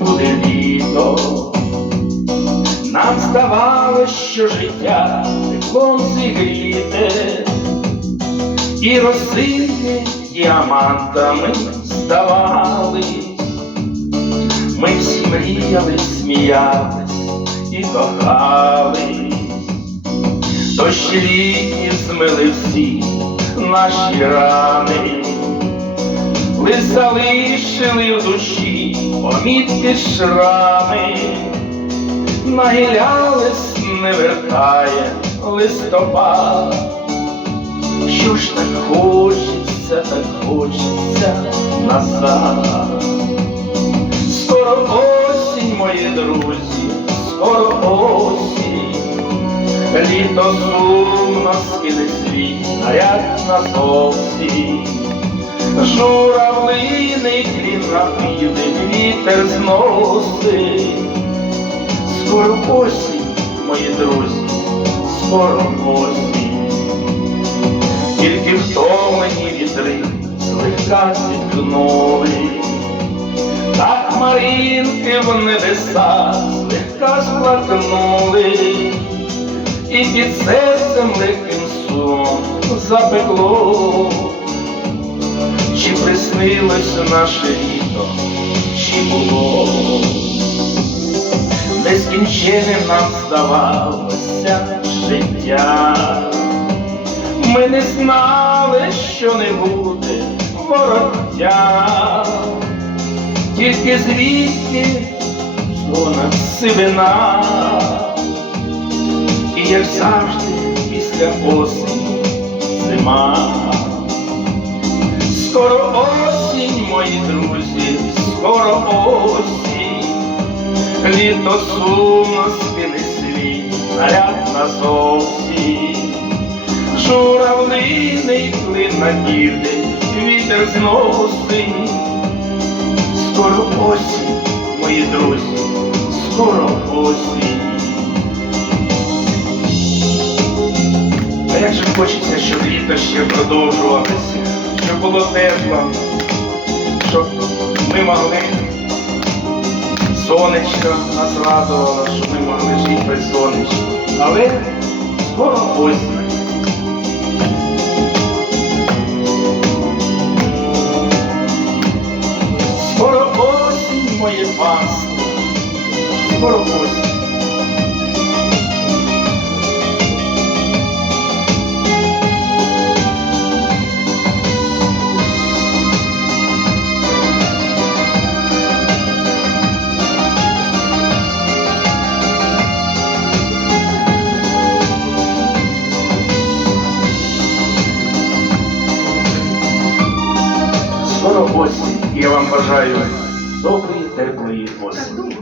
буде літо. Нам здавалось, що життя теплом зігріте, і росини діамантами здавались. Ми всі мріяли, сміялись і кохались, дощі літні змили всі наші рани, лиш залишили в душі помітки шрами, нагілялись, не вертає листопад. Що ж так хочеться, так хочеться назад. Скоро осінь, мої друзі, скоро осінь, літо сумно скине свій наряд назовсім. Журавлиний клін на вітер зносить. Скоро осінь, мої друзі, скоро осінь. Тільки втомлені вітри злегка зіткнули. Так хмаринки в небеса злегка сплакнули, і під серцем легким сумом запекло, чи приснилось наше літо, чи було, нескінченним нам здавалося життя. Ми не знали, що не буде вороття тільки звідки зона сивина, і як завжди після осені зима. Скоро осінь, мої друзі, скоро осінь, літо сумно спіни свій, наряд назовсім, журавлиний клин на південь, вітер зносить. Скоро осінь, мої друзі, скоро осінь. А як же хочеться, щоб літо ще продовжувалося, щоб було тепло, щоб ми могли сонечко нас радувало, щоб ми могли жити без сонечка. Але скоро осінь. Скоро осінь, моє панство, скоро осінь. Осінь. Я вам бажаю доброї, теплої осені.